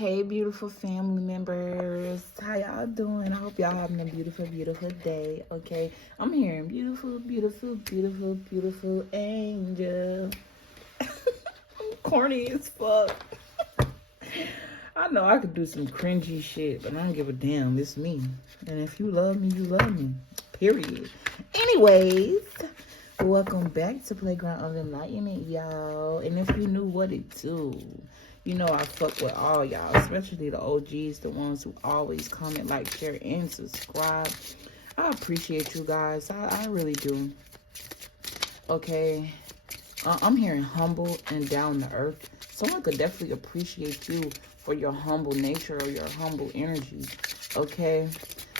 Hey, beautiful family members. How y'all doing? I hope y'all having a beautiful, beautiful day. Okay, I'm hearing beautiful, beautiful, beautiful, beautiful angel. I'm corny as fuck. I know I could do some cringy shit, but I don't give a damn. It's me. And if you love me, you love me. Period. Anyways, welcome back to Playground of Enlightenment, y'all. And if you knew what it do, you know I fuck with all y'all, especially the OGs, the ones who always comment, like, share, and subscribe. I appreciate you guys. I really do. Okay. I'm hearing humble and down to earth. Someone could definitely appreciate you for your humble nature or your humble energy. Okay.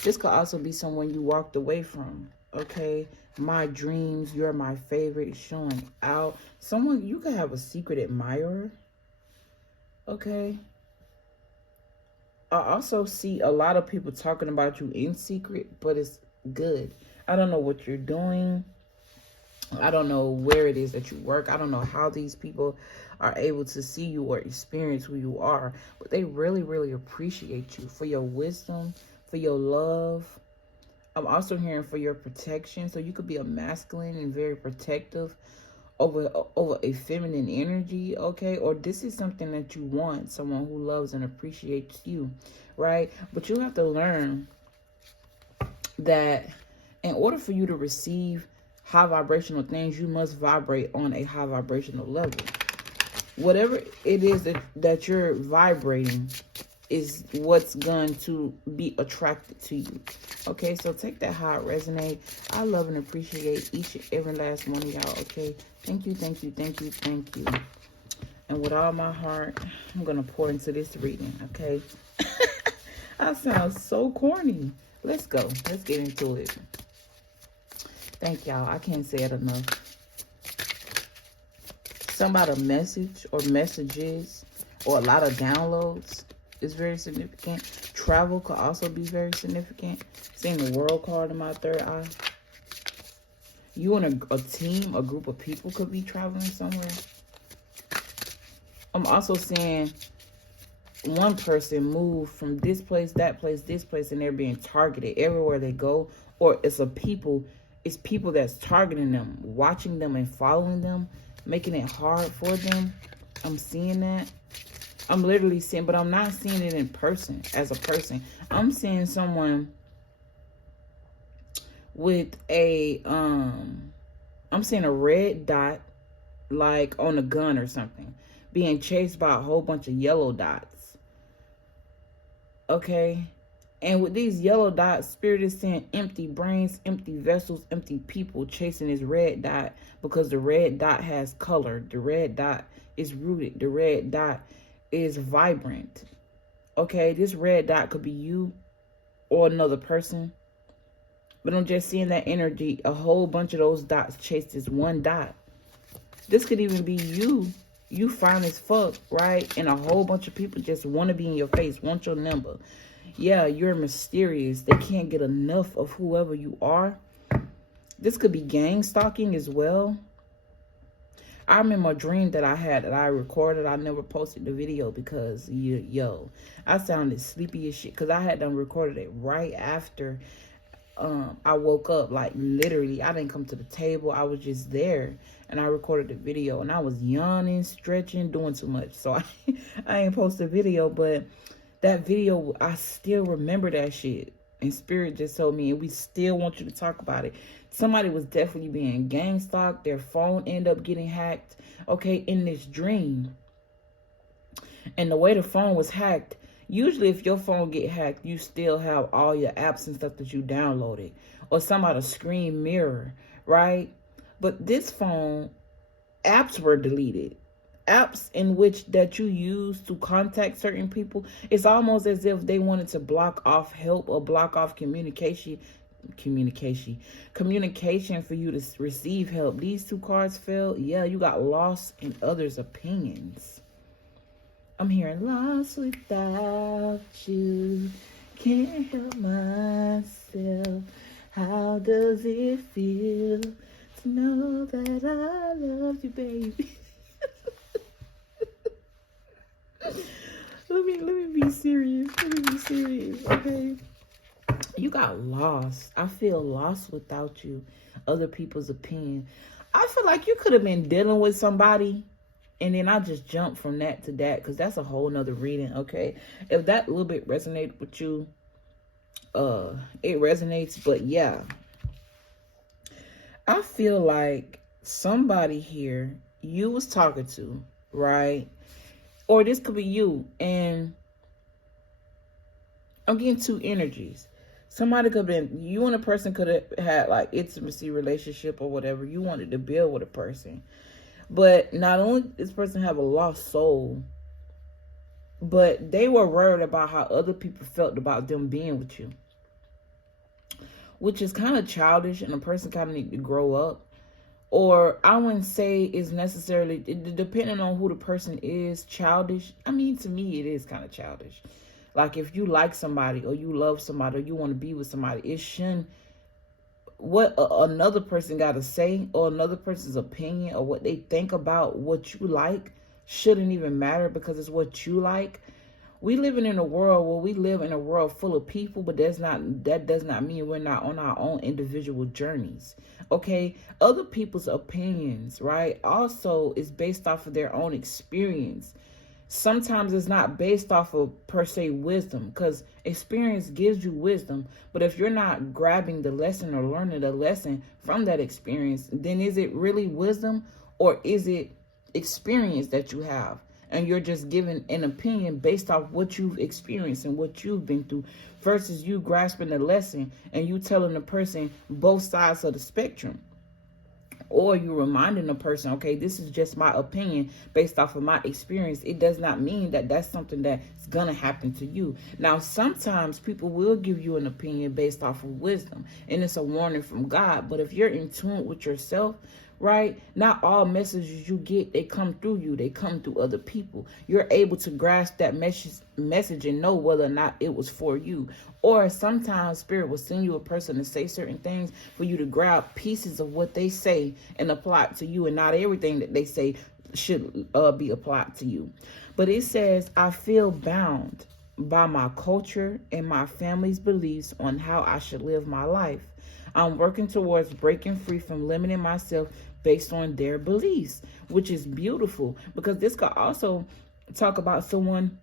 This could also be someone you walked away from. Okay. My dreams, you're my favorite, showing out. Someone, you could have a secret admirer. Okay. I also see a lot of people talking about you in secret, but it's good. I don't know what you're doing. I don't know where it is that you work. I don't know how these people are able to see you or experience who you are, but they really, really appreciate you for your wisdom, for your love. I'm also hearing for your protection. So you could be a masculine and very protective over a feminine energy, okay? Or this is something that you want, someone who loves and appreciates you, right? But you have to learn that in order for you to receive high vibrational things, you must vibrate on a high vibrational level. Whatever it is that you're vibrating is what's going to be attracted to you. Okay, so take that how it resonates. I love and appreciate each and every last one of y'all, okay? Thank you, thank you, thank you, thank you. And with all my heart, I'm going to pour into this reading, okay? I sound so corny. Let's go. Let's get into it. Thank y'all. I can't say it enough. Something about a message or messages or a lot of downloads is very significant. Travel could also be very significant. Seeing the world card in my third eye. You and a team, a group of people could be traveling somewhere. I'm also seeing one person move from this place, that place, this place, and they're being targeted everywhere they go. Or it's people that's targeting them, watching them and following them, making it hard for them. I'm seeing that. I'm literally seeing, but I'm not seeing it in person as a person. I'm seeing someone with a, I'm seeing a red dot, like on a gun or something, being chased by a whole bunch of yellow dots. Okay. And with these yellow dots, Spirit is saying empty brains, empty vessels, empty people chasing this red dot, because the red dot has color. The red dot is rooted. The red dot is vibrant. Okay, this red dot could be you or another person. But I'm just seeing that energy. A whole bunch of those dots chase this one dot. This could even be you. You fine as fuck, right? And a whole bunch of people just want to be in your face, want your number. Yeah, you're mysterious. They can't get enough of whoever you are. This could be gang stalking as well. I remember a dream that I had that I recorded. I never posted the video because, I sounded sleepy as shit. Because I had done recorded it right after I woke up. Like, literally, I didn't come to the table. I was just there. And I recorded the video. And I was yawning, stretching, doing too much. So I ain't posted a video. But that video, I still remember that shit. And Spirit just told me, and we still want you to talk about it. Somebody was definitely being gang stalked. Their phone ended up getting hacked, okay, in this dream. And the way the phone was hacked, usually if your phone get hacked, you still have all your apps and stuff that you downloaded. Or somebody's screen mirror, right? But this phone, apps were deleted. Apps in which that you use to contact certain people, it's almost as if they wanted to block off help or block off communication for you to receive help. These two cards fell. Yeah, you got lost in others' opinions. I'm hearing lost without you, can't help myself. How does it feel to know that I love you, baby? Let me be serious. Let me be serious, okay? You got lost. I feel lost without you. Other people's opinion. I feel like you could have been dealing with somebody, and then I just jumped from that to that, because that's a whole nother reading, okay? If that little bit resonated with you, it resonates. But yeah, I feel like somebody here you was talking to, right? Or this could be you, and I'm getting two energies. Somebody could have been, you and a person could have had like intimacy relationship or whatever. You wanted to build with a person. But not only does this person have a lost soul, but they were worried about how other people felt about them being with you. Which is kind of childish, and a person kind of need to grow up. Or I wouldn't say it's necessarily, depending on who the person is, childish. I mean, to me, it is kind of childish. Like if you like somebody or you love somebody or you want to be with somebody, it shouldn't, what another person got to say or another person's opinion or what they think about what you like shouldn't even matter, because it's what you like. We living in a world where we live in a world full of people, but that does not mean we're not on our own individual journeys. Okay, other people's opinions, right, also is based off of their own experience. Sometimes it's not based off of per se wisdom, because experience gives you wisdom. But if you're not grabbing the lesson or learning the lesson from that experience, then is it really wisdom, or is it experience that you have? And you're just giving an opinion based off what you've experienced and what you've been through, versus you grasping the lesson and you telling the person both sides of the spectrum. Or you reminding the person, okay, this is just my opinion based off of my experience. It does not mean that that's something that's going to happen to you. Now, sometimes people will give you an opinion based off of wisdom, and it's a warning from God. But if you're in tune with yourself, right, not all messages you get, they come through you. They come through other people. You're able to grasp that message and know whether or not it was for you. Or sometimes Spirit will send you a person to say certain things for you to grab pieces of what they say and apply it to you. And not everything that they say should be applied to you. But it says, I feel bound by my culture and my family's beliefs on how I should live my life. I'm working towards breaking free from limiting myself based on their beliefs, which is beautiful, because this could also talk about someone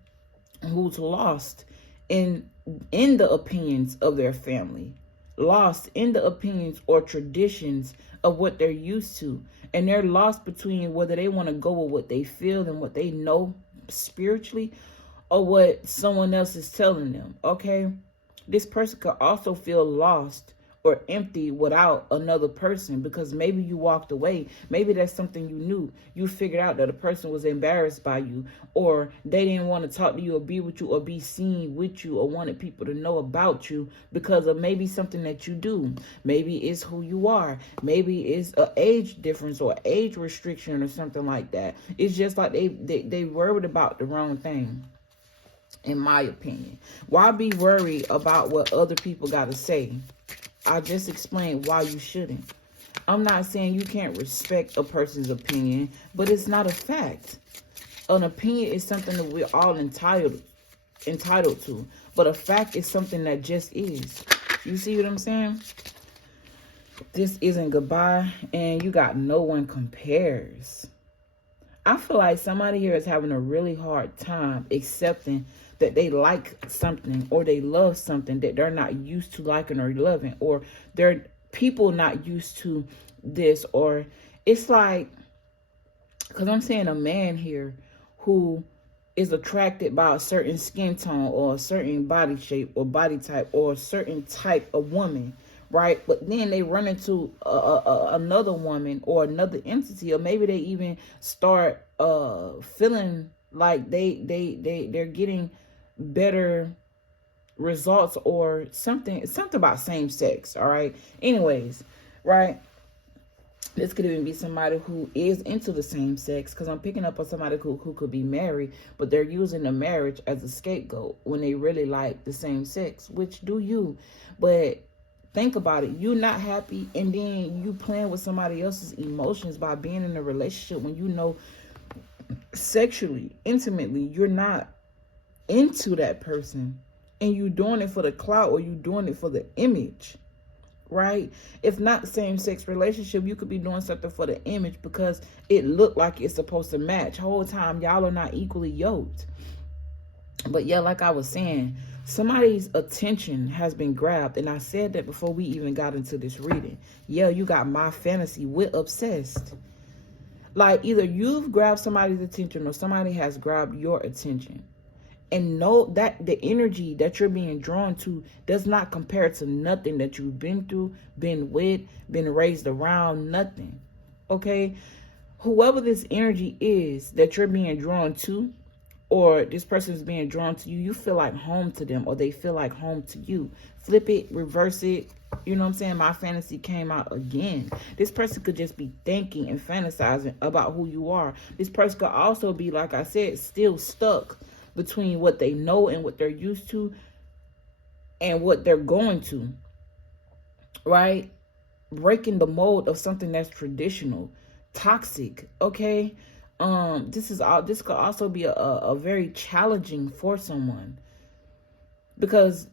who's lost in the opinions of their family, lost in the opinions or traditions of what they're used to, and they're lost between whether they want to go with what they feel and what they know spiritually or what someone else is telling them. Okay, this person could also feel lost or empty without another person, because maybe you walked away. Maybe that's something you knew. You figured out that a person was embarrassed by you, or they didn't want to talk to you or be with you or be seen with you, or wanted people to know about you because of maybe something that you do. Maybe it's who you are. Maybe it's an age difference or age restriction or something like that. It's just like they worried about the wrong thing. In my opinion, why be worried about what other people got to say? I just explained why you shouldn't. I'm not saying you can't respect a person's opinion, but it's not a fact. An opinion is something that we're all entitled to, but a fact is something that just is. You see what I'm saying? This isn't goodbye, and you got no one compares. I feel like somebody here is having a really hard time accepting that they like something or they love something that they're not used to liking or loving, or they're people not used to this. Or it's like, because I'm saying a man here who is attracted by a certain skin tone or a certain body shape or body type or a certain type of woman, right? But then they run into another woman or another entity, or maybe they even start feeling like they're getting better results or something about same sex. All right, anyways, right, this could even be somebody who is into the same sex, because I'm picking up on somebody who could be married, but they're using the marriage as a scapegoat when they really like the same sex, which do you. But think about it. You're not happy, and then you playing with somebody else's emotions by being in a relationship when you know sexually, intimately, you're not into that person, and you doing it for the clout, or you doing it for the image, right? If not same-sex relationship, you could be doing something for the image because it looked like it's supposed to match. Whole time y'all are not equally yoked. But yeah, like I was saying, somebody's attention has been grabbed, and I said that before we even got into this reading. Yeah, you got my fantasy with obsessed. Like, either you've grabbed somebody's attention or somebody has grabbed your attention. And know that the energy that you're being drawn to does not compare to nothing that you've been through, been with, been raised around, nothing. Okay? Whoever this energy is that you're being drawn to, or this person is being drawn to you, you feel like home to them, or they feel like home to you. Flip it, reverse it. You know what I'm saying? My fantasy came out again. This person could just be thinking and fantasizing about who you are. This person could also be, like I said, still stuck between what they know and what they're used to and what they're going to, right? Breaking the mold of something that's traditional, toxic, okay? This could also be a very challenging for someone, because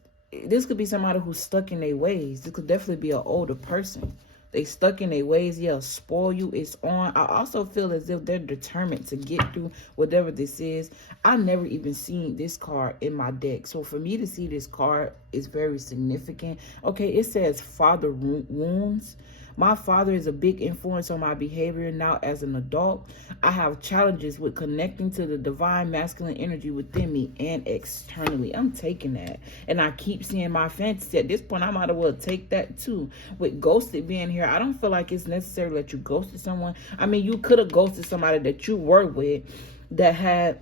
this could be somebody who's stuck in their ways. This could definitely be an older person. They stuck in their ways. Yeah, spoil you. It's on. I also feel as if they're determined to get through whatever this is. I never even seen this card in my deck. So for me to see this card is very significant. Okay, it says father wounds. My father is a big influence on my behavior now as an adult. I have challenges with connecting to the divine masculine energy within me and externally. I'm taking that. And I keep seeing my fantasy. At this point, I might as well take that too. With ghosted being here, I don't feel like it's necessary that you ghosted someone. I mean, you could have ghosted somebody that you were with that had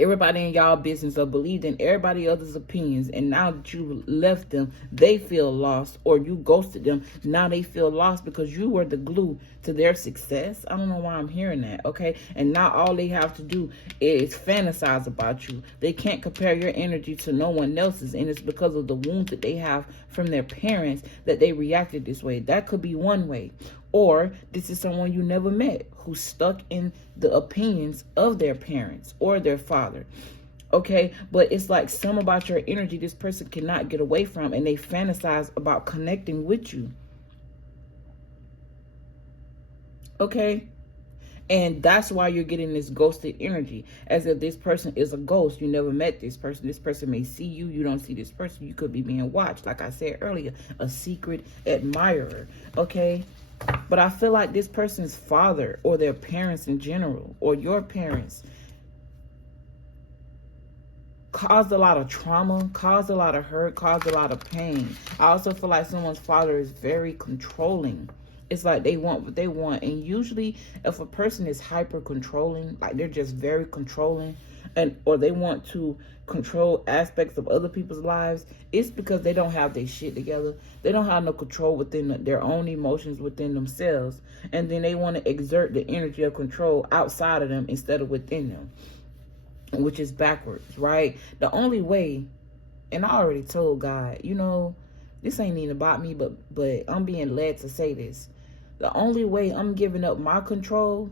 everybody in y'all business or believed in everybody else's opinions, and now that you left them, they feel lost, or you ghosted them, now they feel lost because you were the glue to their success. I don't know why I'm hearing that, okay? And now all they have to do is fantasize about you. They can't compare your energy to no one else's, and it's because of the wounds that they have from their parents that they reacted this way. That could be one way. Or this is someone you never met who's stuck in the opinions of their parents or their father. Okay, but it's like some about your energy this person cannot get away from, and they fantasize about connecting with you. Okay, and that's why you're getting this ghosted energy, as if this person is a ghost. You never met this person. This person may see you. You don't see this person. You could be being watched. Like I said earlier, a secret admirer. Okay. But I feel like this person's father or their parents in general, or your parents, caused a lot of trauma, caused a lot of hurt, caused a lot of pain. I also feel like someone's father is very controlling. It's like they want what they want. And usually if a person is hyper controlling, like they're just very controlling, or they want to control aspects of other people's lives, it's because they don't have their shit together. They don't have no control within their own emotions within themselves, and then they want to exert the energy of control outside of them instead of within them, which is backwards, right? The only way, and I already told God, you know, this ain't even about me, but I'm being led to say this. The only way I'm giving up my control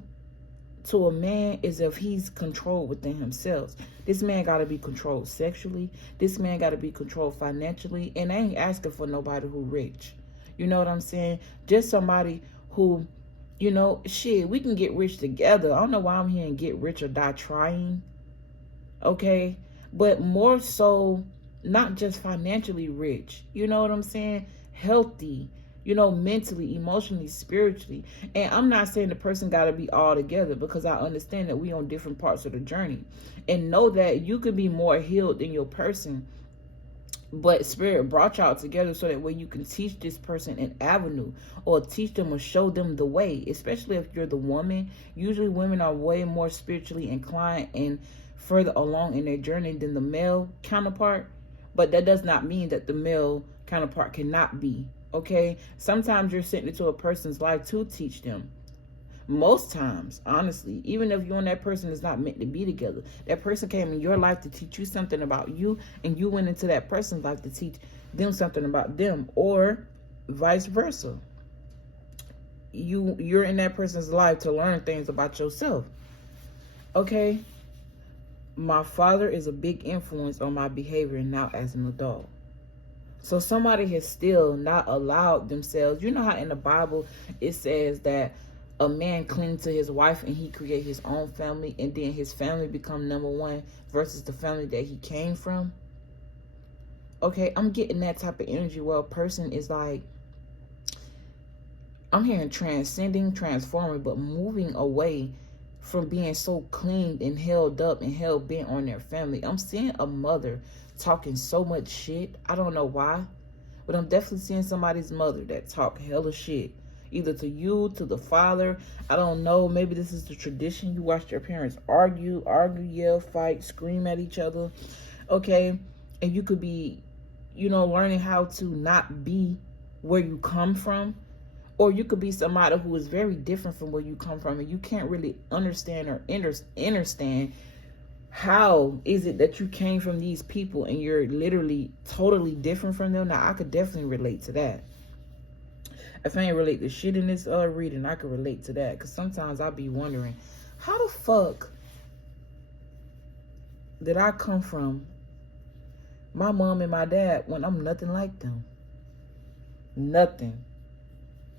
to a man is if he's controlled within himself. This man got to be controlled sexually. This man got to be controlled financially. And I ain't asking for nobody who rich. You know what I'm saying? Just somebody who, you know, shit, we can get rich together. I don't know why I'm here and get rich or die trying. Okay? But more so, not just financially rich. You know what I'm saying? Healthy. You know, mentally, emotionally, spiritually. And I'm not saying the person got to be all together, because I understand that we on different parts of the journey. And know that you could be more healed than your person, but spirit brought y'all together so that way you can teach this person an avenue, or teach them or show them the way, especially if you're the woman. Usually women are way more spiritually inclined and further along in their journey than the male counterpart. But that does not mean that the male counterpart cannot be. Okay, sometimes you're sent into a person's life to teach them. Most times, honestly, even if you and that person is not meant to be together, that person came in your life to teach you something about you, and you went into that person's life to teach them something about them, or vice versa. You're in that person's life to learn things about yourself. Okay, My father is a big influence on my behavior now as an adult. So somebody has still not allowed themselves. You know how in the Bible it says that a man clings to his wife and he create his own family, and then his family become number one versus the family that he came from. Okay, I'm getting that type of energy where a person is like, I'm hearing transcending, transforming, but moving away from being so cleaned and held up and held bent on their family. I'm seeing a mother talking so much shit. I don't know why, but I'm definitely seeing somebody's mother that talk hella shit, either to you, to the father. I don't know. Maybe this is the tradition. You watch your parents argue, yell, fight, scream at each other. Okay, and you could be, learning how to not be where you come from. Or you could be somebody who is very different from where you come from, and you can't really understand or understand how is it that you came from these people and you're literally totally different from them. Now, I could definitely relate to that. If I ain't relate to shit in this reading, I could relate to that. Because sometimes I'll be wondering, how the fuck did I come from my mom and my dad when I'm nothing like them? Nothing.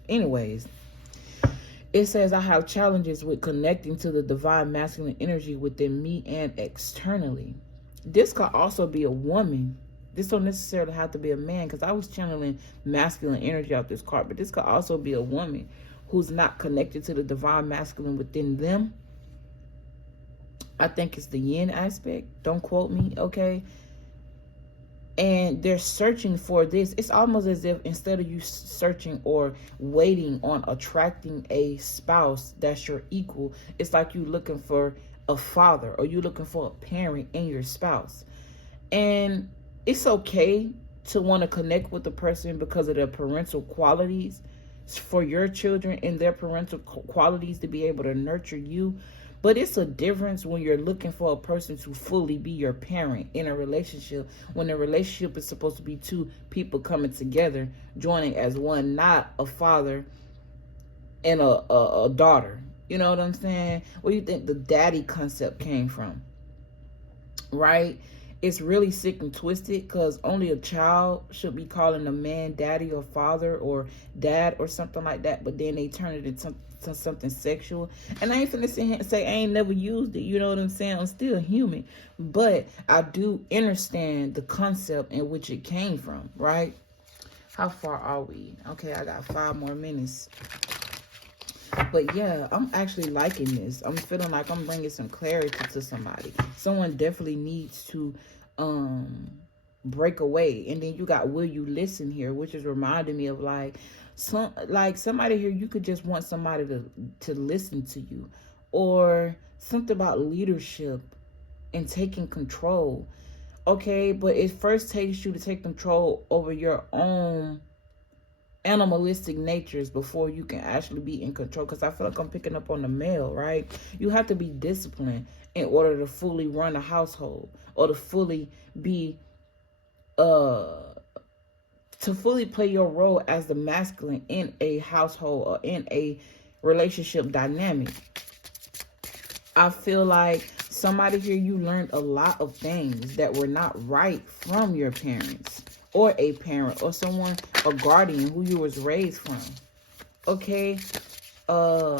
Anyways, it says I have challenges with connecting to the divine masculine energy within me and externally. This could also be a woman. This don't necessarily have to be a man, because I was channeling masculine energy out this card, but this could also be a woman who's not connected to the divine masculine within them. I think it's the yin aspect. Don't quote me, okay? And they're searching for this. It's almost as if instead of you searching or waiting on attracting a spouse that's your equal, it's like you looking for a father or you looking for a parent in your spouse. And it's okay to want to connect with the person because of their parental qualities for your children and their parental qualities to be able to nurture you. But it's a difference when you're looking for a person to fully be your parent in a relationship, when the relationship is supposed to be two people coming together, joining as one, not a father and a daughter. You know what I'm saying? Where do you think the daddy concept came from? Right? It's really sick and twisted, because only a child should be calling a man daddy or father or dad or something like that, but then they turn it into something sexual. And I ain't finna sit here and say I ain't never used it, you know what I'm saying? I'm still human, but I do understand the concept in which it came from, right? How far are we? Okay, I got 5 more minutes. But yeah, I'm actually liking this. I'm feeling like I'm bringing some clarity to somebody. Someone definitely needs to break away. And then you got will you listen here, which is reminding me of like somebody here, you could just want somebody to listen to you, or something about leadership and taking control. Okay, but it first takes you to take control over your own animalistic natures before you can actually be in control. Because I feel like I'm picking up on the male, right? You have to be disciplined in order to fully run a household, or to fully be to fully play your role as the masculine in a household or in a relationship dynamic. I feel like somebody here, you learned a lot of things that were not right from your parents, or a parent, or someone, a guardian who you was raised from. Okay, to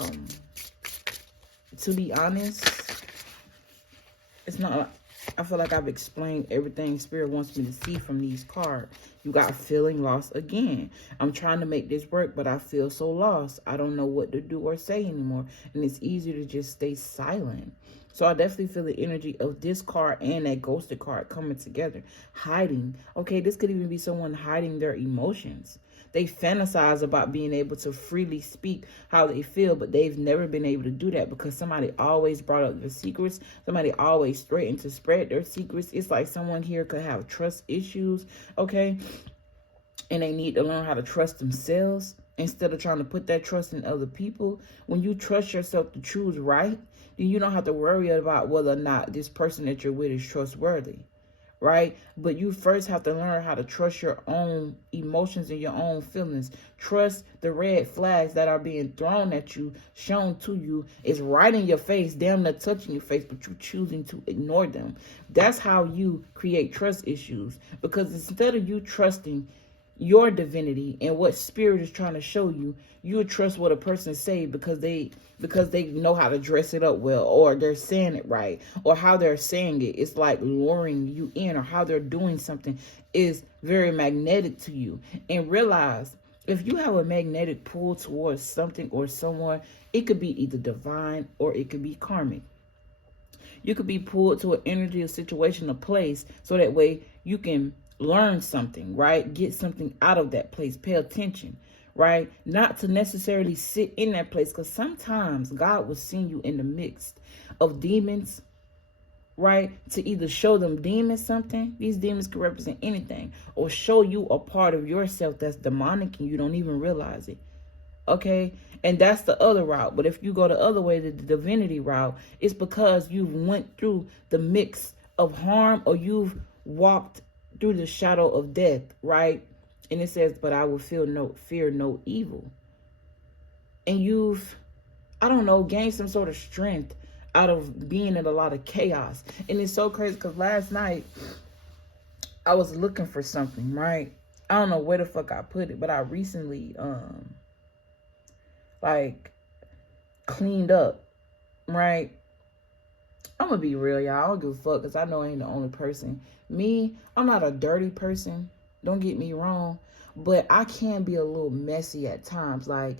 be honest, it's not, I feel like I've explained everything Spirit wants me to see from these cards. You got feeling lost again. I'm trying to make this work, but I feel so lost. I don't know what to do or say anymore. And it's easier to just stay silent. So I definitely feel the energy of this card and that ghosted card coming together. Hiding. Okay, this could even be someone hiding their emotions. They fantasize about being able to freely speak how they feel, but they've never been able to do that because somebody always brought up their secrets. Somebody always threatened to spread their secrets. It's like someone here could have trust issues, okay? And they need to learn how to trust themselves instead of trying to put that trust in other people. When you trust yourself to choose right, then you don't have to worry about whether or not this person that you're with is trustworthy. right? But you first have to learn how to trust your own emotions and your own feelings. Trust the red flags that are being thrown at you, shown to you. It's right in your face, damn near touching your face, but you're choosing to ignore them. That's how you create trust issues. Because instead of you trusting your divinity and what spirit is trying to show you, you would trust what a person say because they know how to dress it up well, or they're saying it right, or how they're saying it. It's like luring you in, or how they're doing something is very magnetic to you. And realize, if you have a magnetic pull towards something or someone, it could be either divine or it could be karmic. You could be pulled to an energy, a situation, a place, so that way you can learn something, right? Get something out of that place. Pay attention, right? Not to necessarily sit in that place, because sometimes God will send you in the midst of demons, right? To either show them demons something. These demons can represent anything, or show you a part of yourself that's demonic and you don't even realize it. Okay, and that's the other route. But if you go the other way, the divinity route, it's because you've went through the mix of harm, or you've walked through the shadow of death, right? And it says, but I will fear no evil. And you've, I don't know, gained some sort of strength out of being in a lot of chaos. And it's so crazy because last night I was looking for something, right? I don't know where the fuck I put it, but I recently like cleaned up, right? I'm gonna be real, y'all. I don't give a fuck, because I know I ain't the only person. Me, I'm not a dirty person, don't get me wrong, but I can be a little messy at times. Like,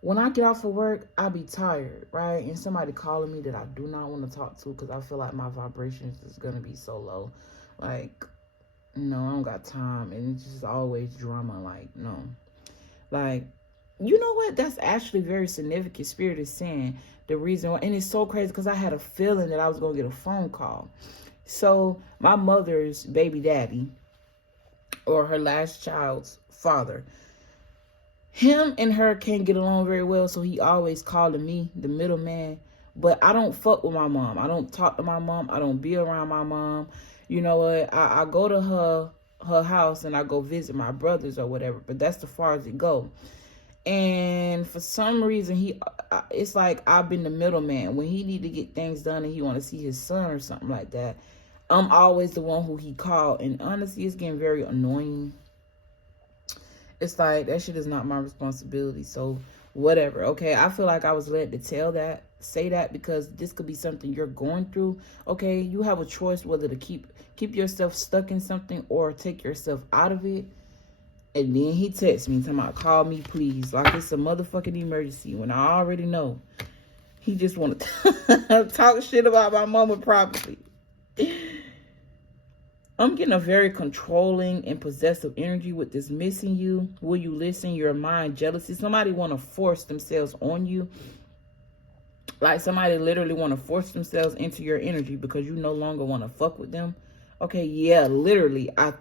when I get off of work, I be tired, right? And somebody calling me that I do not want to talk to, because I feel like my vibrations is gonna be so low. Like, no, I don't got time. And it's just always drama. Like, no. Like, you know what? That's actually very significant. Spirit is saying the reason why. And it's so crazy because I had a feeling that I was going to get a phone call. So my mother's baby daddy, or her last child's father, him and her can't get along very well. So he always calling me the middleman. But I don't fuck with my mom. I don't talk to my mom. I don't be around my mom. You know what? I go to her house and I go visit my brothers or whatever. But that's the far as it go. And for some reason, it's like I've been the middleman. When he need to get things done and he want to see his son or something like that, I'm always the one who he called. And honestly, it's getting very annoying. It's like, that shit is not my responsibility. So whatever. Okay, I feel like I was led to say that because this could be something you're going through. Okay, you have a choice whether to keep yourself stuck in something or take yourself out of it. And then he texts me, talking about, call me please, like it's a motherfucking emergency, when I already know he just want to talk shit about my mama properly. I'm getting a very controlling and possessive energy with this missing you. Will you listen? Your mind, jealousy. Somebody want to force themselves on you. Like somebody literally want to force themselves into your energy because you no longer want to fuck with them. Okay, yeah, literally. I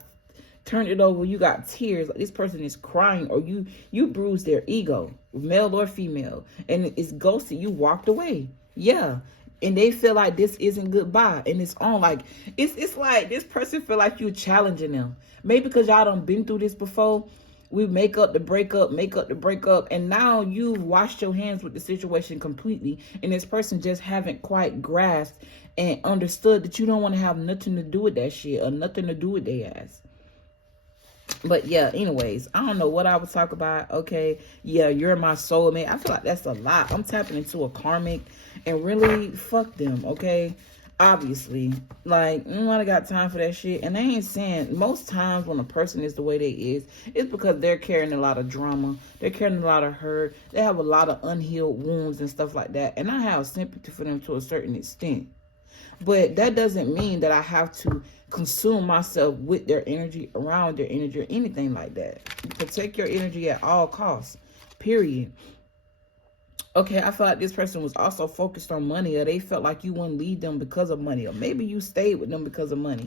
turned it over, you got tears, like this person is crying, or you bruised their ego, male or female, and it's ghosted. You walked away. Yeah. And they feel like this isn't goodbye, and it's on. Like it's like this person feel like you challenging them. Maybe because y'all done been through this before. We make up the breakup, and now you've washed your hands with the situation completely, and this person just haven't quite grasped and understood that you don't want to have nothing to do with that shit, or nothing to do with their ass. But yeah, anyways, I don't know what I would talk about. Okay, yeah, you're my soulmate. I feel like that's a lot. I'm tapping into a karmic, and really, fuck them, okay? Obviously, like, nobody got time for that shit. And they ain't saying, most times when a person is the way they is, it's because they're carrying a lot of drama. They're carrying a lot of hurt. They have a lot of unhealed wounds and stuff like that. And I have sympathy for them to a certain extent. But that doesn't mean that I have to consume myself with their energy, around their energy, or anything like that. Protect your energy at all costs, period. Okay, I feel like this person was also focused on money, or they felt like you wouldn't leave them because of money, or maybe you stayed with them because of money.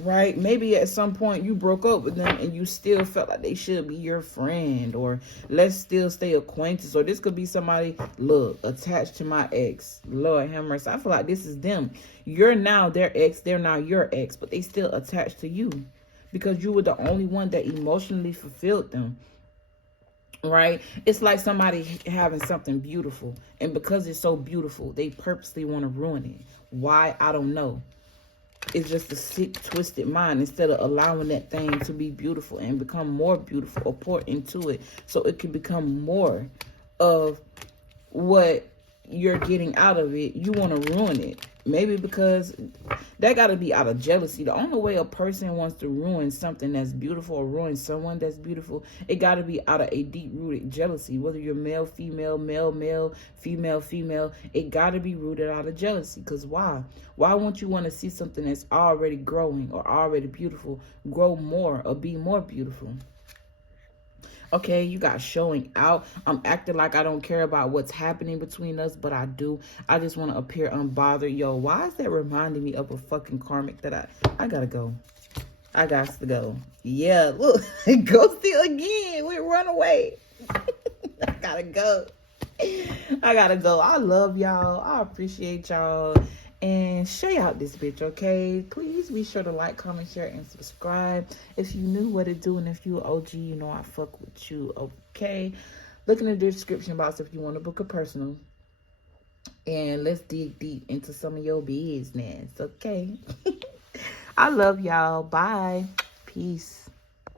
right? Maybe at some point you broke up with them and you still felt like they should be your friend, or let's still stay acquainted. Or this could be somebody, look, attached to my ex. Lord have mercy. I feel like this is them. You're now their ex, they're now your ex, but they still attached to you because you were the only one that emotionally fulfilled them. Right? It's like somebody having something beautiful, and because it's so beautiful, they purposely want to ruin it. Why? I don't know. It's just a sick, twisted mind, instead of allowing that thing to be beautiful and become more beautiful, or pour into it so it can become more of what you're getting out of it. You want to ruin it. Maybe because that got to be out of jealousy. The only way a person wants to ruin something that's beautiful, or ruin someone that's beautiful, it got to be out of a deep-rooted jealousy. Whether you're male, female, male, female, female, it got to be rooted out of jealousy. Because why? Why won't you want to see something that's already growing or already beautiful grow more or be more beautiful? Okay, you got showing out. I'm acting like I don't care about what's happening between us, but I do. I just want to appear unbothered. Yo, why is that reminding me of a fucking karmic that I gotta go. I got to go. Yeah, look, go steal again. We run away. I gotta go. I gotta go. I love y'all. I appreciate y'all. And share out this bitch, okay? Please be sure to like, comment, share, and subscribe. If you knew what to do, and if you OG, you know I fuck with you, okay? Look in the description box if you want to book a personal. And let's dig deep into some of your business, okay? I love y'all. Bye. Peace.